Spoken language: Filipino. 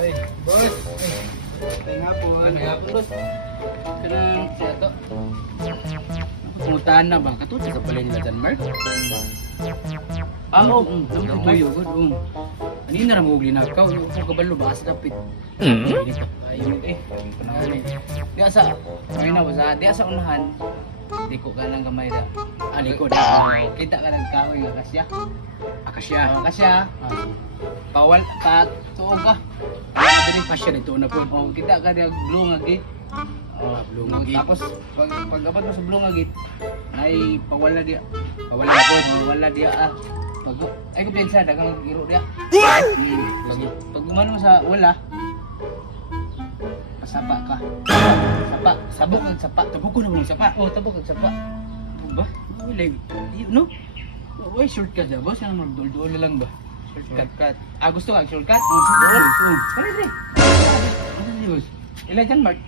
Oy, boss. Ay, nga po. Ano nga po, boss? Kanang siya to. Pumuntahan na ba? Katulad sa pala nila Denmark. Ah, oo. Mm, Ang tuyo, good. Um. Ano yun na ramugli na ikaw? Yung kung kabalo, baka sa kapit. Dito. Ayun eh. Di sa, ngayon na sa, di sa unahan. Di ko ka lang gamay na. Ah, di ko na. Kita ka ng kahoy nga kasya. Akasya. Ah, kasya. Ah. Bawal, pa, tuog ka. Ano din pasya dito na po. Oh, kita ka ng blue nga gate. Oh, blue nga gate. Tapos, pag, pag mo sa blue nga gate, ay pawala dia. Pawala po, pawala dia ah. Pag, ay ko pinsa, dagang giro dia. Hmm, pag, pag umano sa wala, pasapa ka. Sapa, sabok ang sapa. Tabok ko na mo sapa. Oh, tabok ang sapa. Ano ba? Wala, no? Uy, shortcut na, boss. Ano, magdulduol na lang ba? Shortcut. Ah, gusto ka, shortcut? Oh, boss. Oh, Pare, pre. Ano, boss? Ilan dyan, Mark?